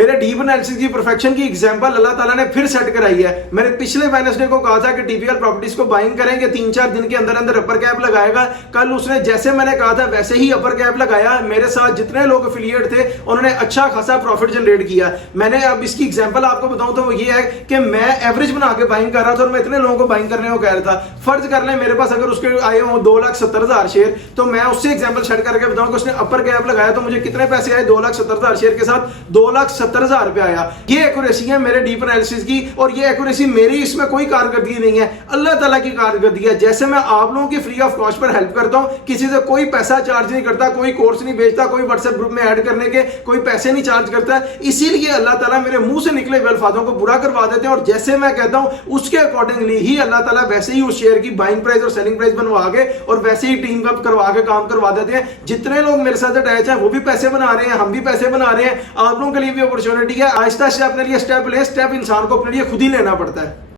मेरे deep analysis की perfection की एग्जांपल अल्लाह ताला ने फिर सेट कराई है। मैंने पिछले वेडनेसडे को कहा था कि टीपीएल प्रॉपर्टीज को बाइंग करेंगे, 3-4 दिन के अंदर अंदर अपर कैप लगाएगा। कल उसने जैसे मैंने कहा था वैसे ही अपर कैप लगाया। मेरे साथ जितने लोग एफिलिएट थे उन्होंने अच्छा खासा प्रॉफिट जनरेट किया। मैंने अब इसकी एग्जांपल आपको बताऊं तो वो ये है कि मैं एवरेज बना के बाइंग कर रहा था और मैं इतने लोगों को बाइंग करने को कह रहा था। फर्ज कर लें मेरे पास अगर उसके आए हो 2,70,000 शेयर, तो मैं उससे एग्जांपल सेट करके बताऊं कि उसने अपर कैप लगाया तो मुझे कितने पैसे आए। 2,70,000 शेयर के साथ 2,70,000 रुपए आया। ये एक्यूरेसी है मेरे डीप एनालिसिस की, और ये एक्यूरेसी मेरी इसमें कोई कारकर्दगी नहीं है, अल्लाह ताला की कारकर्दगी है। जैसे मैं आप लोगों की free of cost per help करता हूं, किसी से कोई पैसा चार्ज नहीं करता, कोई कोर्स नहीं बेचता, कोई व्हाट्सएप ग्रुप में ऐड करने के कोई पैसे नहीं चार्ज करता, इसीलिए अल्लाह ताला मेरे मुंह से निकले हुए अल्फाजों को बुरा करवा देते हैं, और जैसे मैं कहता हूं उसके अकॉर्डिंगली ही अल्लाह ताला वैसे ही उस शेयर की बाइंग प्राइस और सेलिंग प्राइस बनवा के और वैसे ही टीम अप करवा के काम करवा देते हैं। जितने लोग मेरे साथ अटैच हैं वो भी पैसे बना रहे हैं, हम भी पैसे बना रहे हैं। आप लोगों के लिए भी अपॉर्चुनिटी है। आहिस्ता आहिस्ता अपने लिए स्टेप ले, स्टेप इंसान को अपने लिए खुद ही लेना पड़ता है।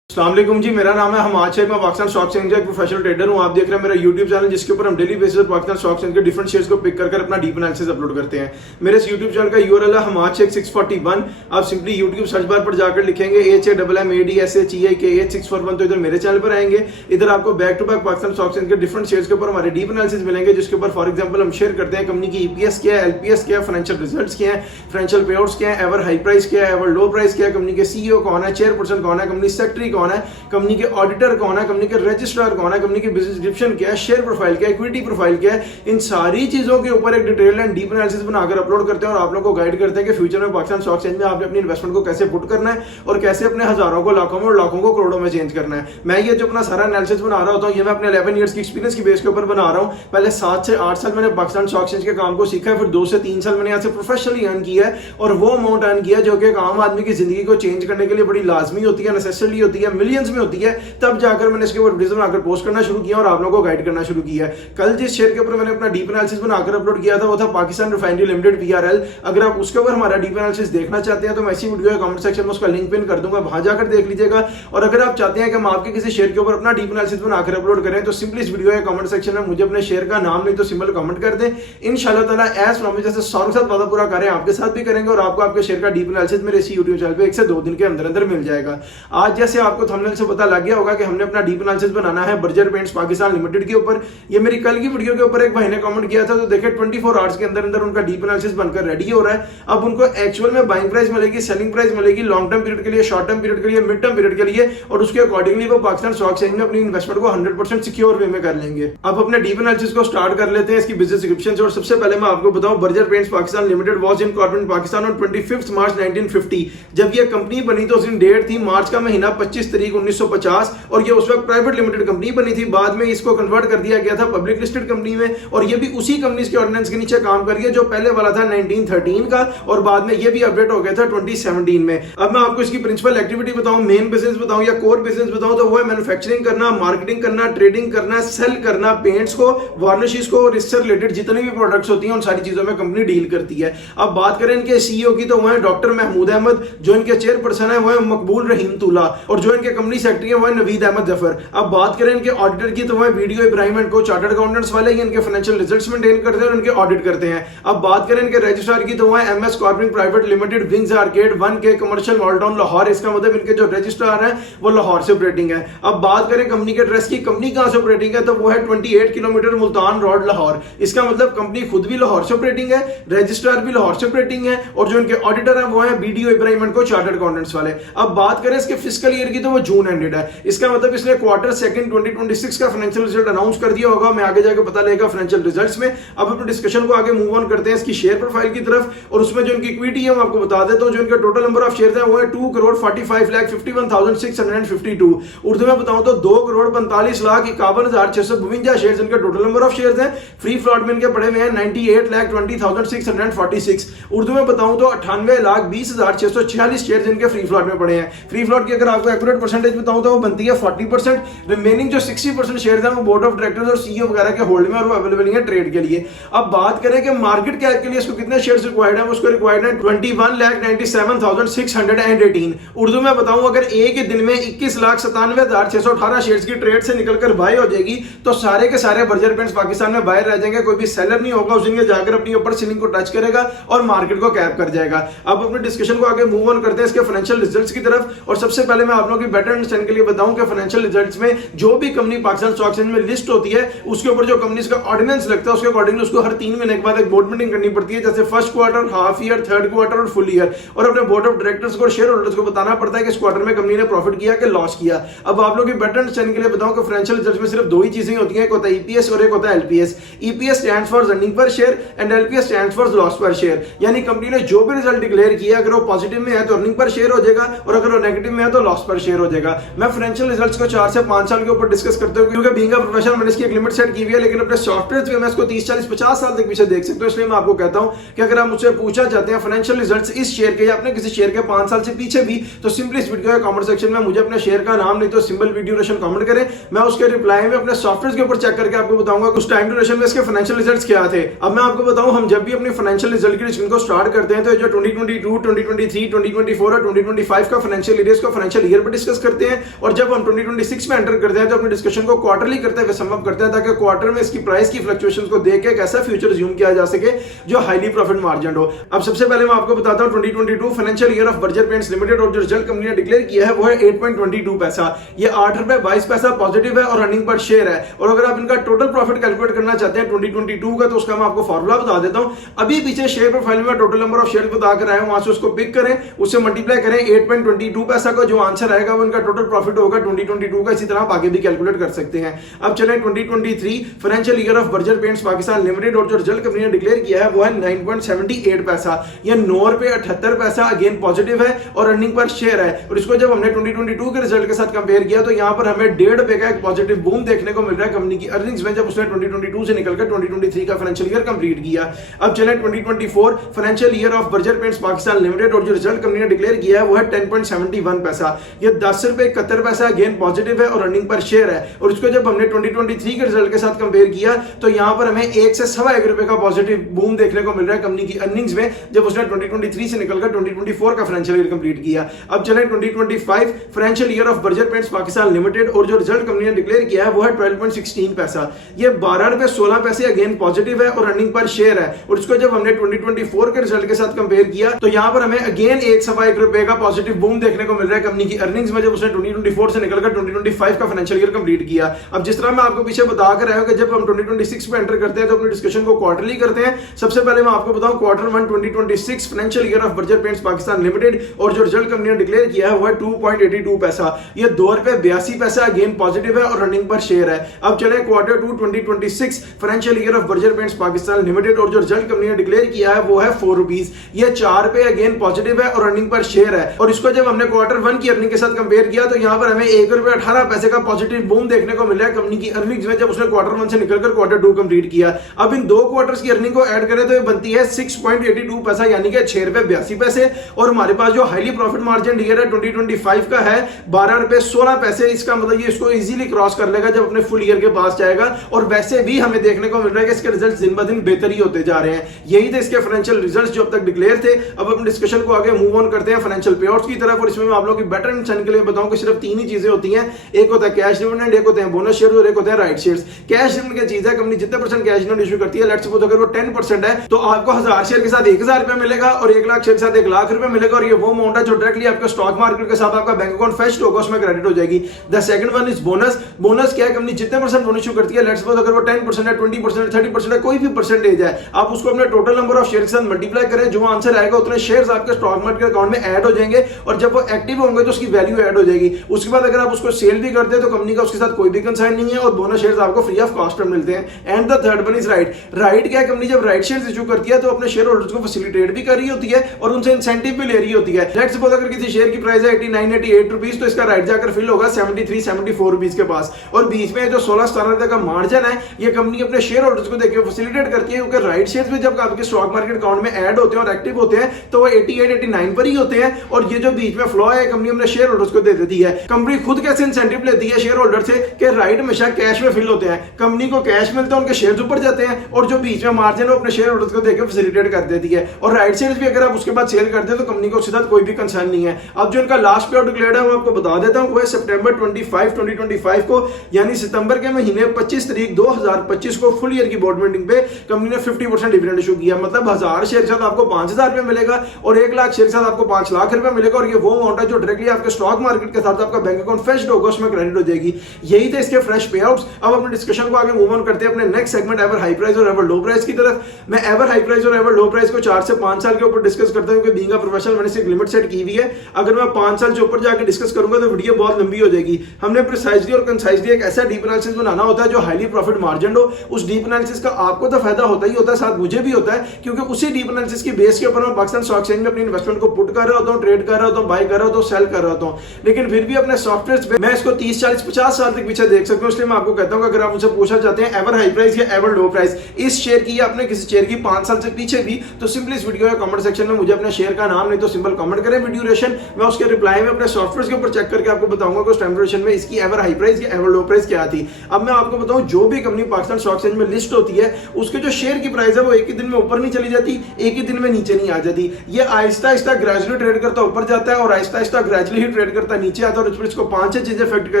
अस्सलाम वालेकुम जी, मेरा नाम है हमाद शेख, मैं पाकिस्तान स्टॉक एक्सचेंज का एक प्रोफेशनल ट्रेडर हूं। आप देख रहे हैं मेरा यूट्यूब चैनल, जिसके ऊपर हम डेली बेसिस पर पाकिस्तान स्टॉक एक्सचेंज के डिफरेंट शेयर्स को पिक कर अपना डीप एनालिसिस अपलोड करते हैं। मेरे इस यूट्यूब चैनल का यूआरएल है हमाद शेख 641। आप सिंपली यूट्यूब सर्च बार पर जाकर लिखेंगे HAMMADSHEIK8641 तो इधर मेरे चैनल पर आएंगे। इधर आपको back to back Pakistan stock exchange के डिफरेंट शेयर्स के ऊपर हमारे डीप एनालिसिस मिलेंगे, जिसके ऊपर फॉर एग्जांपल हम शेयर करते हैं कंपनी की ईपीएस क्या है, एलपीएस क्या है, फाइनेंशियल रिजल्ट्स क्या है, फाइनेंशियल पेआउट्स क्या है, एवर हाई प्राइस क्या है, एवर लो प्राइस क्या है, कंपनी के सीईओ कौन है, चेयरपर्सन कौन है, कंपनी सेक्रेटरी कौन है, कंपनी के ऑडिटर कौन है, कंपनी के रजिस्ट्रार कौन है, कंपनी की बिजनेस डिस्क्रिप्शन क्या है, शेयर प्रोफाइल क्या है, इक्विटी प्रोफाइल क्या है, इन सारी चीजों के ऊपर एक डिटेल एंड डीप एनालिसिस बनाकर अपलोड करते हैं और आप लोगों को गाइड करते हैं कि फ्यूचर में पाकिस्तान स्टॉक एक्सचेंज में आपने अपनी इन्वेस्टमेंट को कैसे पुट करना है और कैसे अपने हजारों को लाखों में और लाखों को करोड़ों में चेंज करना है। मैं ये जो अपना सारा एनालिसिस बना रहा होता हूँ, ये मैं अपने 11 ईयर्स की एक्सपीरियंस की बेस के ऊपर बना रहा हूँ। पहले 7 से 8 साल मैंने पाकिस्तान स्टॉक एक्सचेंज के काम को सीखा है, फिर 2 से 3 साल मैंने यहाँ से प्रोफेशनली अर्न किया है, और वो अमाउंट अर्न किया जो कि एक आम आदमी की जिंदगी को चेंज करने के लिए बड़ी लाजमी होती है, नेसेसरी होती है, मिलियंस में होती है। तब जाकर मैंने इसके ऊपर वीडियोस बनाकर पोस्ट करना शुरू किया और आप लोगों को गाइड करना शुरू किया है। कल जिस शेयर के ऊपर मैंने अपना डीप एनालिसिस बनाकर अपलोड किया था वो था पाकिस्तान रिफाइनरी लिमिटेड PRL। अगर आप उसके ऊपर हमारा डीप एनालिसिस देखना चाहते हैं तो मैं इसी वीडियो के कमेंट सेक्शन में उसका लिंक पिन कर दूंगा, वहां जाकर देख लीजिएगा। और अगर आप चाहते हैं कि हम आपके किसी शेयर के ऊपर अपना डीप एनालिसिस बनाकर अपलोड करें तो सिंपली इस वीडियो के कमेंट सेक्शन में मुझे अपने शेयर का नाम नहीं तो सिंबल कमेंट कर दें। इंशाल्लाह ताला एज प्रॉमिस जैसे सारों के साथ वादा पूरा करें आपके साथ भी करेंगे और आपको आपके शेयर का डीप एनालिसिस मेरे इसी यूट्यूब चैनल पे 1 से 2 दिन के अंदर अंदर मिल जाएगा। आज जैसे आपको थंबनेल से पता लग गया होगा कि हमने अपना डीप एनालिसिस बनाना है बर्जर पेंट्स पाकिस्तान लिमिटेड के ऊपर। ये मेरी कल की वीडियो के ऊपर एक भाई ने कमेंट किया था, तो देखिए 24 आवर्स के अंदर अंदर उनका डीप एनालिसिस बनकर रेडी हो रहा है। अब उनको एक्चुअल में बाइंग प्राइस मिलेगी, सेलिंग प्राइस मिलेगी, लॉन्ग टर्म पीरियड के लिए, शॉर्ट टर्म पीरियड के लिए, मिड टर्म पीरियड के लिए, और उसके अकॉर्डिंगली वो पाकिस्तान स्टॉक एक्सचेंज में अपनी इन्वेस्टमेंट को 100% सिक्योर वे में कर लेंगे। अब अपने डीप एनालिसिस को स्टार्ट कर लेते हैं इसकी बिजनेस डिस्क्रिप्शन से। और सबसे पहले मैं आपको बताऊं, Berger paints Pakistan limited was incorporated in Pakistan on 25 मार्च 1950। जब ये कंपनी बनी तो उसकी डेट थी मार्च का महीना 25 तारीख 1950, और ये उस वक्त प्राइवेट लिमिटेड कंपनी बनी थी। बाद में इसको कन्वर्ट कर दिया गया था पब्लिक लिस्टेड कंपनी में, और ये भी उसी कंपनी के ऑर्डिनेंस के नीचे काम कर रही है जो पहले वाला था 1913 का, और बाद में ये भी अपडेट हो गया था 2017 में। अब मैं आपको इसकी प्रिंसिपल एक्टिविटी बताऊं, मेन बिजनेस बताऊं या कोर बिजनेस बताऊं, तो वो है मैन्युफैक्चरिंग करना, मार्केटिंग करना, ट्रेडिंग करना, सेल करना, पेंट्स को, वार्निशेस को और इससे रिलेटेड जितनी भी प्रोडक्ट्स होती हैं उन सारी चीजों में कंपनी डील करती है। अब बात करें इनके सीईओ की तो वो है डॉक्टर महमूद अहमद, जो इनके चेयरपर्सन है वो है मकबूल रहीम तुला, और जो इनके कंपनी सेक्रेटरी है वो है नवीद अहमद जफर। अब बात करें इनके ऑडिटर की तो वो है वीडियो इब्राहिम एंड को, चार्टर्ड अकाउंटेंट्स वाले ही इनके फाइनेंशियल रिजल्ट्स मेंटेन करते हैं और इनके ऑडिट करते हैं। अब बात करें इनके रजिस्ट्रार की तो वो है MS corporate private limited wings arcade 1K commercial mall town Lahore. इसका मतलब इनके जो रजिस्ट्रार है वो लाहौर से ऑपरेटिंग है। अब बात करें कंपनी के एड्रेस की, कंपनी कहां से ऑपरेटिंग है, तो वो है 28 किलोमीटर मुल्तान रोड लाहौर। इसका मतलब कंपनी खुद भी लाहौर से ऑपरेटिंग है, रजिस्ट्रार भी लाहौर से ऑपरेटिंग है, और जो इनके ऑडिटर है वो है वीडियो इब्राहिम एंड को, चार्टर्ड अकाउंटेंट्स वाले। अब बात करें इसके फिस्कल ईयर की तो वो जून एंडेड है। इसका मतलब इसने क्वार्टर 2 2026 का फाइनेंशियल रिजल्ट अनाउंस कर दिया होगा। मैं आगे जाकर पता लगेगा फाइनेंशियल रिजल्ट्स में। अब अपने डिस्कशन को आगे मूव ऑन करते हैं इसकी शेयर प्रोफाइल की तरफ, और उसमें जो इनकी इक्विटी है मैं आपको बता देता हूं। जो इनका टोटल नंबर ऑफ शेयर्स है वो है 2,45,51,652। उर्दू में बताऊं तो 2,45,51,652 शेयर्स इनके टोटल नंबर ऑफ शेयर्स हैं। फ्री फ्लोट में इनके पड़े हुए हैं 98,20,646। उर्दू में बताऊं तो 98,20,646 शेयर्स इनके फ्री फ्लोट में पड़े हैं। फ्री फ्लोट की अगर आपको एक्यूरेट परसेंटेज बताऊं तो वो बनती है 40%। रिमेनिंग जो 60% शेयर है वो बोर्ड ऑफ डायरेक्टर्स और सीईओ वगैरह के होल्ड में और वो अवेलेबल है ट्रेड के लिए। अब बात करें कि मार्केट कैप के लिए इसको कितने शेयर्स रिक्वायर्ड है, उसको रिक्वायर्ड है 21,97,618। उर्दू में बताऊं, अगर एक ही दिन में 21,97,618 शेयर्स की ट्रेड से निकलकर बाय हो जाएगी तो सारे के सारे बर्जर पेंट्स पाकिस्तान में बाय रह जाएंगे, कोई भी सेलर नहीं होगा उस दिन जाकर अपनी ऊपर सीलिंग को टच करेगा और मार्केट को कैप कर जाएगा। अब अपने डिस्कशन को आगे मूव ऑन करते हैं इसके फाइनेंशियल रिजल्ट्स की तरफ। और सबसे पहले मैं आप लोगों की बेटर अंडरस्टैंड के लिए बताऊं कि फाइनेंशियल रिजल्ट्स में जो भी कंपनी पाकिस्तान स्टॉक एक्सचेंज में लिस्ट होती है उसके ऊपर जो कंपनीज का ऑर्डिनेंस लगता है उसके अकॉर्डिंगली उसको हर 3 महीने के बाद एक बोर्ड मीटिंग करनी पड़ती है, जैसे first quarter, half year, third quarter और फुल ईयर। और अपने बोर्ड ऑफ डायरेक्टर्स को, शेयर होल्डर्स को बताना पड़ता है कि इस क्वार्टर में कंपनी ने प्रॉफिट किया कि लॉस किया। अब आप लोगों की बेटर अंडरस्टैंडिंग के लिए बताऊं कि फाइनेंशियल रिजल्ट्स में सिर्फ दो ही चीजें होती हैं, एक होता है ईपीएस और एक होता है LPS. EPS stands for earning per share and LPS stands for loss पर शेयर। यानी कंपनी ने जो भी रिजल्ट डिक्लेयर किया अगर वो पॉजिटिव में है तो अर्निंग पर शेयर हो जाएगा और अगर वो नेगेटिव में है तो लॉस पर शेयर हो जाएगा। मैं फाइनेंशियल रिजल्ट्स को 4 से 5 साल के ऊपर डिस्कस करते हुए, क्योंकि बीइंग अ प्रोफेशनल मैंने इसकी एक लिमिट सेट की हुई है, लेकिन अपने सॉफ्टवेयर में मैं इसको 30, 40, 50 साल तक पीछे देख सकते हो। इसलिए मैं आपको कहता हूं कि अगर आप मुझसे पूछना चाहते हैं फाइनेंशियल रिजल्ट्स इस शेयर के या अपने किसी शेयर के 5 साल से पीछे भी, तो सिंपली इस वीडियो के कमेंट सेक्शन में मुझे अपने शेयर का नाम नहीं तो सिंबल वीडियो ड्यूरेशन कमेंट करें। मैं उसके रिप्लाई में अपने सॉफ्टवेयर के ऊपर चेक करके आपको बताऊंगा उस टाइम ड्यूरेशन में इसके फाइनेंशियल रिजल्ट्स क्या थे। अब मैं आपको बताऊं, हम जब भी अपनी फाइनेंशियल रिजल्ट की डिस्कशन को स्टार्ट करते हैं तो जो 2022, 2023, 2024 और 2025 का फाइनेंशियल ईयर को फाइनेंशियल ईयर पर डिस्कस करते हैं। और जब हम 2026 में एंटर करते हैं तो अपनी डिस्कशन को क्वार्टरली करते हुए सम अप करते हैं, ताकि क्वार्टर में इसकी प्राइस की फ्लक्चुएशंस को देख के एक ऐसा फ्यूचर ज्यूम किया जा सके जो हाईली प्रॉफिट मार्जिन हो। अब सबसे पहले मैं आपको बताता हूं 2022 financial year of Berger paints limited और जो रिजल्ट कंपनी ने डिक्लेयर किया है वो है 8.22 पैसा। ये 8 रुपए 22 पैसा पॉजिटिव है और अर्निंग पर शेयर है। और अगर आप इनका टोटल प्रॉफिट कैलकुलेट करना चाहते हैं 2022 का, तो उसका मैं आपको फॉर्मूला बता देता हूं। अभी पीछे शेयर प्रोफाइल में टोटल नंबर ऑफ शेयर बता कर आया हूं, वहां से उसको पिक करें, उससे मल्टीप्लाई करें 8.22 पैसा का, जो आंसर आएगा वो इनका टोटल प्रॉफिट होगा 2022 का। इसी तरह आप आगे भी कैलकुलेट कर सकते हैं। अब चलें 2023 financial year of Berger paints Pakistan limited और जो रिजल्ट कंपनी ने डिक्लेयर किया है वो है 9.78 पैसा। ये 9 रुपए 78 पैसा अगेन पॉजिटिव है और अर्निंग पर शेयर है। और इसको जब हमने 2022 के रिजल्ट के साथ कंपेयर किया तो यहां पर हमें 1.5 रुपए का एक पॉजिटिव बूम देखने को मिल रहा है कंपनी की अर्निंग्स में, जब उसने 2022 से निकलकर 2023 का फाइनेंशियल ईयर कंप्लीट किया। अब चलें 2024 financial year of Berger paints Pakistan limited और जो रिजल्ट कंपनी ने डिक्लेयर किया है वो है 10.71 पैसा। ये 10 रुपए 71 पैसा अगेन पॉजिटिव है और अर्निंग पर शेयर है। और इसको जब हमने 2023 के रिजल्ट के साथ कंपेयर किया तो यहां पर हमें 1 से 1.25 रुपए का पॉजिटिव बूम देखने को मिल रहा है कंपनी की अर्निंग्स में, जब उसने 2023 से निकलकर 2024 का फाइनेंशियल ईयर कंप्लीट किया। अब चलें 2025 financial year of Berger paints Pakistan limited और जो रिजल्ट कंपनी ने डिक्लेयर किया है वो है 12.16 पैसा। ये 12 रुपए 16 पैसे अगेन पॉजिटिव है और अर्निंग पर शेयर है। और इसको जब हमने 2024 के रिजल्ट के साथ कंपेयर किया तो यहां पर हमें अगेन 1.25 रुपए का पॉजिटिव बूम देखने को मिल रहा है कंपनी की अर्निंग्स में, जब उसने 2024 से निकलकर 2025 का फाइनेंशियल ईयर कंप्लीट किया। अब जिस तरह मैं आपको पीछे बता कर रहा हूं कि जब हम 2026 में एंटर करते हैं तो अपनी डिस्कशन को क्वार्टरली करते हैं। सबसे पहले मैं आपको बताऊं quarter 1 2026 financial year of Berger paints Pakistan limited और जो रिजल्ट कंपनी ने डिक्लेयर किया है वो है 2.82 पैसा। ये 2 रुपए 82 पैसा अगेन पॉजिटिव है और रनिंग पर शेयर है। अब चले quarter 2 2026 financial year of Berger paints Pakistan limited और जो रिजल्ट कंपनी ने डिक्लेयर किया है वो है 4 रुपीस। ये 4 रुपए अगेन पॉजिटिव है और रनिंग पर शेयर है। और इसको जब हमने क्वार्टर 1 की अर्निंग के साथ कंपेयर किया तो यहां पर हमें 1 रुपए 18 पैसे का पॉजिटिव बूम देखने को मिला है कंपनी की अर्निंग्स में, जब उसने क्वार्टर 1 से निकलकर क्वार्टर 2 कंप्लीट किया। अब इन दो क्वार्टर्स की अर्निंग को ऐड करें तो ये बनती है 6.82 पैसा, यानी कि 6 रुपए 82 पैसे। और हमारे पास जो हाईली प्रॉफिट मार्जिन ईयर है 2025 का है 12 रुपए 16 पैसे। इसका मतलब ये इसको इजीली क्रॉस कर लेगा जब अपने फुल ईयर के पास जाएगा। और वैसे भी हमें देखने को मिल रहा है कि इसके रिजल्ट्स दिन ब दिन बेहतर ही होते जा रहे हैं। यही थे इसके फाइनेंशियल रिजल्ट्स जो अब तक डिक्लेयर थे। अब हम डिस्कशन को आगे मूव ऑन करते हैं फाइनेंशियल पेआउट्स की तरफ। और इसमें मैं आप लोगों की बेटर अंडरस्टैंडिंग के लिए बताऊं कि सिर्फ 3 ही चीजें होती हैं, एक होता है कैश डिविडेंड, एक होते हैं बोनस शेयर और एक होते हैं राइट शेयर्स। कैश डिविडेंड की चीज है, कंपनी जितने परसेंट कैश डिविडेंड इशू करती है, लेट्स सपोज अगर वो 10% है तो आपको 1000 शेयर के साथ 1000 रुपए मिलेगा और 1 लाख शेयर के साथ 1 लाख रुपए मिलेगा। और ये वो अमाउंट है जो डायरेक्टली आपके स्टॉक मार्केट के साथ आपका बैंक अकाउंट फेस्ट होगा, उसमें क्रेडिट हो जाएगी। The second one is bonus. Bonus क्या है, कंपनी जितने परसेंट बोनस इशू करती है, लेट्स सपोज अगर वो 10% है, 20% है, 30% है, कोई भी परसेंटेज है, आप उसको अपने टोटल नंबर ऑफ शेयर के साथ मल्टीप्लाई करें, जो आंसर आएगा उतने शेयर्स आपके स्टॉक मार्केट अकाउंट में ऐड हो जाएंगे। और जब वो एक्टिव होंगे तो उसकी वैल्यू ऐड हो जाएगी। उसके बाद अगर आप उसको सेल भी करते हैं तो कंपनी का उसके साथ कोई भी कंसर्न नहीं है और बोनस शेयर्स आपको फ्री ऑफ कॉस्ट पर मिलते हैं। And the third one is right. Right क्या है, कंपनी जब राइट शेयर्स इशू करती है तो अपने शेयर होल्डर्स को फैसिलिटेट भी कर रही होती है और उनसे इंसेंटिव भी ले रही होती है। लेट्स सपोज अगर किसी शेयर की प्राइस है 89 88 रुपीस, तो इसका राइट जाकर फिल होगा 73 74 रुपीस के पास। और बीच में जो 16 17 रुपए का मार्जिन है, ये कंपनी अपने शेयर होल्डर्स को देकर फैसिलिटेट करती है, क्योंकि राइट शेयर्स भी जब आपके स्टॉक मार्केट अकाउंट में ऐड होते हैं और एक्टिव होते हैं तो वो 88 89 पर ही होते हैं। और ये जो बीच में फ्लो है, कंपनी अपने शेयर होल्डर्स को दे देती है। कंपनी खुद कैसे इंसेंटिव लेती है शेयर होल्डर से कि राइट हमेशा कैश में फिल होते हैं, कंपनी को कैश मिलता है, उनके शेयर्स ऊपर जाते हैं और जो बीच में मार्जिन है वो अपने शेयर होल्डर्स को देकर फैसिलिटेट कर देती है। और राइट शेयर्स भी अगर आप उसके बाद सेल करते हैं तो कंपनी को उसके साथ कोई भी कंसर्न नहीं है। अब जो इनका लास्ट पे आउट डिक्लेयर्ड है वो आपको बता देता हूं, वो है सितंबर 25 2025 को, यानी सितंबर के महीने 25 तारीख 2025 को फुल ईयर की बोर्ड मीटिंग पे कंपनी ने 50% डिविडेंड इशू किया। मतलब 1000 शेयर के साथ आपको 5000 रुपए मिलेगा और 1 लाख शेयर के साथ आपको 5 लाख रुपए मिलेगा। और ये वो अमाउंट है जो डायरेक्टली आपके स्टॉक मार्केट के साथ आपका बैंक अकाउंट फेच्ड होगा, उसमें क्रेडिट हो जाएगी। यही थे इसके फ्रेश पे आउट्स। अब अपने डिस्कशन को आगे मूव ऑन करते हैं अपने next segment ever high price और एवर लो प्राइस की तरफ। मैं एवर हाई प्राइस और एवर लो प्राइस को 4 से 5 साल के ऊपर डिस्कस करता हूं, क्योंकि बीइंग अ प्रोफेशनल मैंने इसकी लिमिट सेट की हुई है। अगर मैं 5 साल से ऊपर जाके डिस्कस करूंगा तो वीडियो बहुत लंबी हो जाएगी। हमने प्रिसाइजली और कंसाइजली एक ऐसा डीप एनालिसिस बनाना होता है जो हाईली प्रॉफिट मार्जिन हो। उस डीप एनालिसिस का आपको तो फायदा होता ही होता है, साथ मुझे भी होता है, क्योंकि उसी डीप एनालिसिस की बेस के ऊपर मैं पाकिस्तान स्टॉक एक्सचेंज में अपनी इन्वेस्टमेंट को पुट कर रहा होता हूं, ट्रेड कर रहा होता हूं, बाय कर रहा होता हूं, सेल कर रहा होता हूं। लेकिन फिर भी अपने सॉफ्टवेयर पे मैं इसको 30 40 50 साल तक पीछे देख सकता हूं। इसलिए मैं आपको कहता हूं कि अगर आप मुझसे पूछना चाहते हैं एवर हाई प्राइस या एवर लो प्राइस इस शेयर की या अपने किसी शेयर की 5 साल से पीछे भी, तो सिंपली इस वीडियो के कमेंट सेक्शन में मुझे अपने शेयर का नाम नहीं तो सिंपल कमेंट करें विद ड्यूरेशन। मैं उसके रिप्लाई में अपने सॉफ्टवेयर के ऊपर चेक करके आपको बताऊंगा कि उस टाइम ड्यूरेशन में इसकी एवर हाई प्राइस या एवर लो प्राइस क्या थी। अब मैं आपको बताऊं, जो भी कंपनी पाकिस्तान स्टॉक एक्सचेंज में लिस्ट होती है उसके जो शेयर की प्राइस है वो एक ही दिन में ऊपर नहीं चली जाती, एक ही दिन में नीचे नहीं आ जाती। ये आहिस्ता आहिस्ता ग्रेजुअली ट्रेड करता ऊपर जाता है और आहिस्ता आहिस्ता ग्रेजुअली ही ट्रेड करता नीचे आता है। और इसको 5-6 चीजें इफेक्ट कर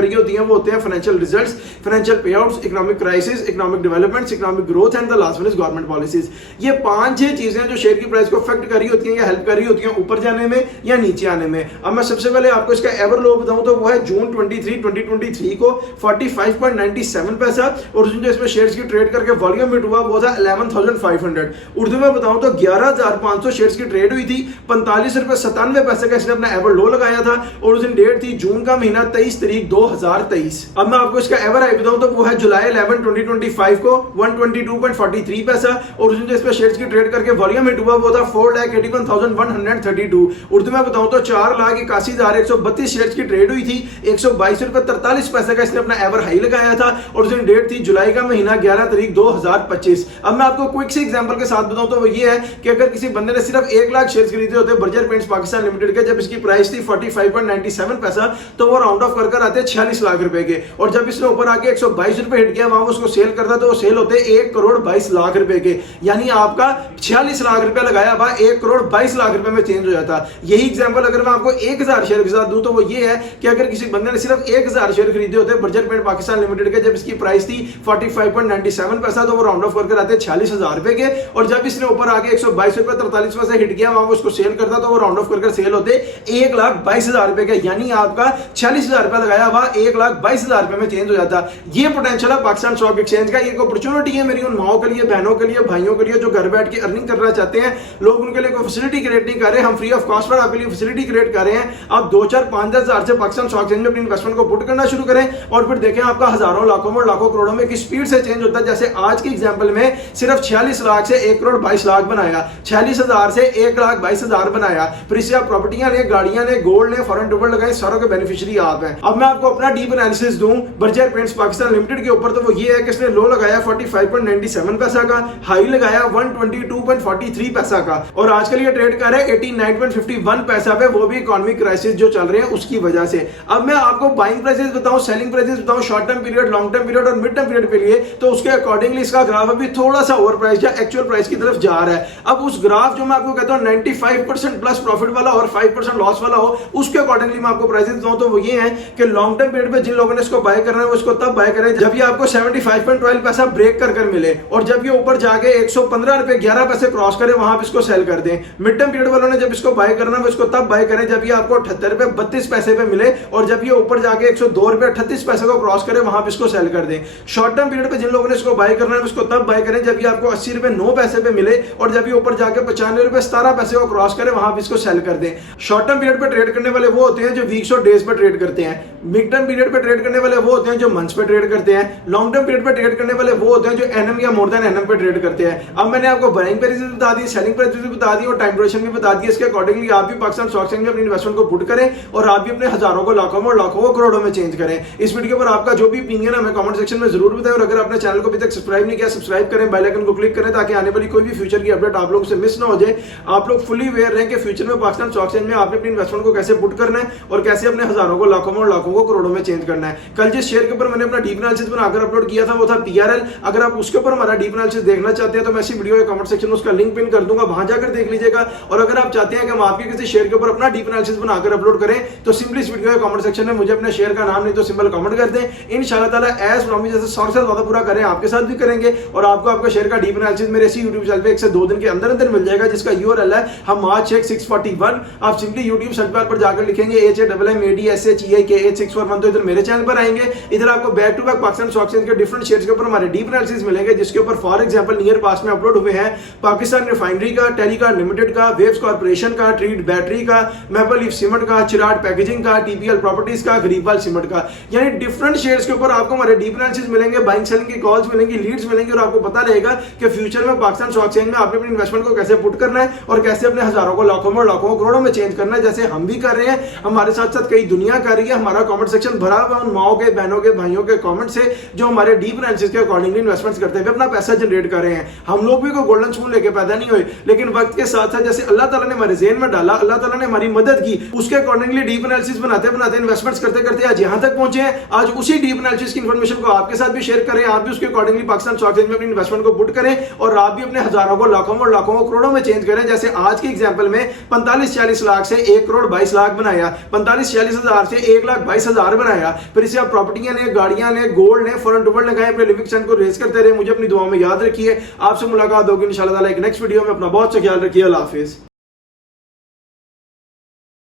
रही होती हैं, वो होते हैं फाइनेंशियल रिजल्ट्स, फाइनेंशियल पे outs, economic crisis, economic developments, economic growth and the last one is government policies. ये 5-6 चीजें जो शेयर की प्राइस को इफेक्ट कर रही होती हैं या हेल्प कर रही होती हैं ऊपर जाने में या नीचे आने में। अब मैं सबसे पहले आपको इसका एवर लो बताऊं तो वो है जून 23 2023 को 45.97 पैसा, और जो इसमें शेयर्स की ट्रेड करके वॉल्यूम हिट हुआ वो था 11,500। उर्दू में बताऊं तो 11,500 शेयर्स की ट्रेड हुई थी, 45 रुपए 97 पैसे का इसने अपना एवर लो लगाया था और उस दिन डेट थी जून का महीना 23 तारीख 2023। अब मैं आपको इसका एवर हाई बताऊं तो वो है जुलाई 11 2025 को 122.43 पैसा, और उस दिन इसमें शेयर्स की ट्रेड करके वॉल्यूम हिट हुआ वो था 4,81,132। उर्दू में बताऊं तो 4,81,132 शेयर्स की ट्रेड हुई थी, 122 रुपए 43 पैसे का इसने अपना एवर हाई लगाया था और उस दिन डेट थी जुलाई का महीना 11 तारीख 2025। अब मैं आपको क्विक से एग्जांपल के साथ बताऊं तो वो ये है कि अगर किसी बंदे ने सिर्फ 1 लाख शेयर्स खरीदे होते बर्जर पेंट्स पाकिस्तान लिमिटेड के, जब इसकी प्राइस थी 45.97 पैसा, तो वो राउंड ऑफ कर आते 46 लाख रुपए के, और जब इसने ऊपर आके 122 रुपए हिट किया वहां उसको सेल करता तो वो सेल होते 1,22,00,000 रुपए के, यानी आपका 46 लाख रुपए लगाया वहां 1,22,00,000 रुपए में चेंज हो जाता। यही एग्जांपल अगर मैं आपको 1000 शेयर के साथ दूं तो वो ये है कि अगर किसी बंदे ने सिर्फ 1000 शेयर खरीदे होते बर्जर पेंट पाकिस्तान लिमिटेड के, जब इसकी प्राइस थी 45.97 पैसा, तो वो राउंड ऑफ कर आते 46,000 रुपए के, और जब इसने ऊपर आके 122 रुपए 43 पैसे हिट किया वहां उसको सेल करता तो वो राउंड ऑफ कर सेल होते 1,22,000 रुपए के, यानी आपका 46,000 रुपए लगाया हुआ 1,22,000 रुपए में चेंज हो जाता। ये पोटेंशियल है पाकिस्तान स्टॉक एक्सचेंज का, ये एक अपॉर्चुनिटी है मेरी उन माओं के लिए, बहनों के लिए, भाइयों के लिए जो घर बैठ के अर्निंग करना चाहते हैं। लोग उनके लिए कोई फैसिलिटी क्रिएट नहीं कर रहे, हम फ्री ऑफ कॉस्ट पर आपके लिए फैसिलिटी क्रिएट कर रहे हैं। आप 2, 4, 5, 10 हजार से पाकिस्तान स्टॉक एक्सचेंज में अपनी इन्वेस्टमेंट को पुट करना शुरू करें और फिर देखें आपका हजारों लाखों और लाखों करोड़ों में किस स्पीड से चेंज होता है। जैसे आज के एग्जांपल में सिर्फ 46 लाख से 1,22,00,000 बनाया, 46,000 से 1,22,000 बनाया, फिर इससे आप प्रॉपर्टियां ने, गाड़ियां ने, गोल्ड ने, फॉरेन डुबल लगाए, सारों के बेनिफिशियरी आप हैं। अब मैं आपको अपना डीप एनालिसिस दूं बर्जर पेंट्स पाकिस्तान लिमिटेड के ऊपर, तो वो ये है कि इसने लो लगाया 45.97 पैसा का, हाई लगाया 122.43 पैसा का, और आजकल ये ट्रेड कर रहा है 89.51 पैसा पे, वो भी इकोनॉमिक क्राइसिस जो चल रहे हैं उसकी वजह से। अब मैं आपको बाइंग प्राइसेस बताऊं, सेलिंग प्राइसेस बताऊं, short term period, long term period और मिड टर्म पीरियड के लिए, तो उसके अकॉर्डिंगली इसका ग्राफ अभी थोड़ा सा ओवर प्राइस या एक्चुअल प्राइस की तरफ जा रहा है। अब उस ग्राफ जो मैं आपको कहता हूं 95% प्लस प्रॉफिट वाला और 5% लॉस वाला हो, उसके अकॉर्डिंगली मैं आपको प्राइसेस बताऊं तो वो ये है कि लॉन्ग टर्म पीरियड पे जिन लोगों ने इसको बाय करना है वो इसको तब बाय करें जब ये आपको 75.12 पैसा ब्रेक कर मिले, और जब ये ऊपर जाके 115 रुपए 11 पैसे क्रॉस करे वहां पे इसको सेल कर दें। मिड टर्म पीरियड वालों ने जब इसको बाय करना है वो इसको तब बाय करें जब ये आपको 78 रुपए 32 पैसे पे मिले, और जब ये ऊपर जाके 102 रुपए 38 पैसे को क्रॉस करे वहां पे इसको सेल कर दें। शॉर्ट टर्म पीरियड पे जिन लोगों ने इसको बाय करना है उसको तब बाय करें जब ये आपको 80 रुपए 9 पैसे पे मिले, और जब ये ऊपर जाके 95 रुपए 17 पैसे को क्रॉस करे वहां पे इसको सेल कर दें। शॉर्ट टर्म पीरियड पे ट्रेड करने वाले वो होते हैं जो वीक्स और डेज पे ट्रेड करते हैं, मिड टर्म पीरियड पे ट्रेड करने वाले वो होते हैं जो मंथ्स पे ट्रेड करते हैं, लॉन्ग टर्म पीरियड पे ट्रेड करने वाले वो होते हैं जो एनएम या मोर देन एनएम पे ट्रेड करते हैं। अब मैंने आपको बाइंग प्राइस भी बता दी, सेलिंग प्राइस भी बता दी और टाइम ड्यूरेशन भी बता दी। इसके अकॉर्डिंगली आप भी पाकिस्तान स्टॉक एक्सचेंज में अपनी इन्वेस्टमेंट को पुट करें और आप भी अपने हजारों को, लाखों और लाखों को करोड़ों में चेंज करें। इस वीडियो पर आपका जो भी ओपिनियन है हमें कमेंट सेक्शन में जरूर बताएं, और अगर आपने चैनल को अभी तक सब्सक्राइब नहीं किया सब्सक्राइब करें, बेल आइकन को क्लिक करें ताकि आने वाली कोई भी फ्यूचर की अपडेट आप लोगों से मिस ना हो जाए। आप लोग फुली अवेयर रहें कि फ्यूचर में पाकिस्तान स्टॉक एक्सचेंज में आपने अपनी इन्वेस्टमेंट को कैसे पुट करना है है और कैसे अपने हजारों को, लाखों में और लाखों को करोड़ों में चेंज करना है। कल जिस शेयर के ऊपर मैंने अपना डीप एनालिसिस बनाकर अपलोड किया था वो था PRL। अगर आप उसके ऊपर हमारा डीप एनालिसिस देखना चाहते हैं तो मैं इसी वीडियो के कमेंट सेक्शन में उसका लिंक पिन कर दूंगा, वहां जाकर देख लीजिएगा। और अगर आप चाहते हैं कि हम आपके किसी शेयर के ऊपर अपना डीप एनालिसिस बनाकर अपलोड करें तो सिंपली इस वीडियो के कमेंट सेक्शन में मुझे अपने शेयर का नाम नहीं तो सिंपल कमेंट कर दें। इंशाल्लाह ताला एज प्रॉमिस जैसे 100 से ज्यादा पूरा करें आपके साथ भी करेंगे और आपको आपका शेयर का डीप एनालिसिस मेरे इसी YouTube चैनल पे 1 से 2 दिन के अंदर अंदर मिल जाएगा, जिसका URL है हमाद शेख 641। आप सिंपली YouTube सर्च बार पर जाकर लिखेंगे HAMMADSHEIKH641 तो इधर मेरे चैनल पर आएंगे। इधर आपको back to back Pakistan stock exchange के डिफरेंट शेयर्स के ऊपर हमारे डीप एनालिसिस मिलेंगे, जिसके ऊपर फॉर एग्जांपल नियर पास में अपलोड हुए हैं पाकिस्तान रिफाइनरी का, टेलीकॉम लिमिटेड का, वेव्स कॉर्पोरेशन का, ट्रीट बैटरी का, मैपल लीफ सीमेंट का, चिराग पैकेजिंग का, TPL प्रॉपर्टीज का, गरीबवाल सीमेंट का। यानी डिफरेंट शेयर्स के ऊपर आपको हमारे डीप एनालिसिस मिलेंगे, बाइंग सेलिंग की कॉल्स मिलेंगी, लीड्स मिलेंगी और आपको पता रहेगा कि फ्यूचर में पाकिस्तान स्टॉक एक्सचेंज में आपने अपनी इन्वेस्टमेंट को कैसे पुट करना है और कैसे अपने हजारों को, लाखों में और लाखों करोड़ों में चेंज करना है, जैसे हम भी कर रहे हैं, हमारे साथ साथ कई दुनिया कर रही है। हमारा कमेंट सेक्शन भरा हुआ उन माओ के, बहनों के, भाइयों के कमेंट से जो हमारे डीप एनालिसिस के अकॉर्डिंगली इन्वेस्टमेंट्स करते हुए अपना पैसा जनरेट कर रहे हैं। हम लोग भी कोई गोल्डन स्पून लेके पैदा नहीं हुए, लेकिन वक्त के साथ साथ जैसे अल्लाह ताला ने हमारे ज़हन में डाला, अल्लाह ताला ने हमारी मदद की, उसके अकॉर्डिंगली डीप एनालिसिस बनाते बनाते, इन्वेस्टमेंट्स करते करते आज यहां तक पहुंचे हैं। आज उसी डीप एनालिसिस की इंफॉर्मेशन को आपके साथ भी शेयर करें, आप भी उसके अकॉर्डिंगली पाकिस्तान स्टॉक एक्सचेंज में अपनी इन्वेस्टमेंट को पुट करें और आप भी अपने हजारों को, लाखों और लाखों को करोड़ों में चेंज करें। जैसे आज के एग्जांपल में 45-40 लाख से 1 करोड़ 22 लाख बनाया, 45-40 हजार से 1,22,000 बनाया, फिर इसे आप प्रॉपर्टियां ने, गाड़ियां ने, गोल्ड ने, फॉरेन टूबल लगाए, अपने लिविंग स्टैंडर्ड को रेज करते रहे। मुझे अपनी दुआओं में याद रखिए। आपसे मुलाकात होगी इंशाल्लाह ताला एक नेक्स्ट वीडियो में। अपना बहुत सा ख्याल रखिए। अल्लाह हाफिज।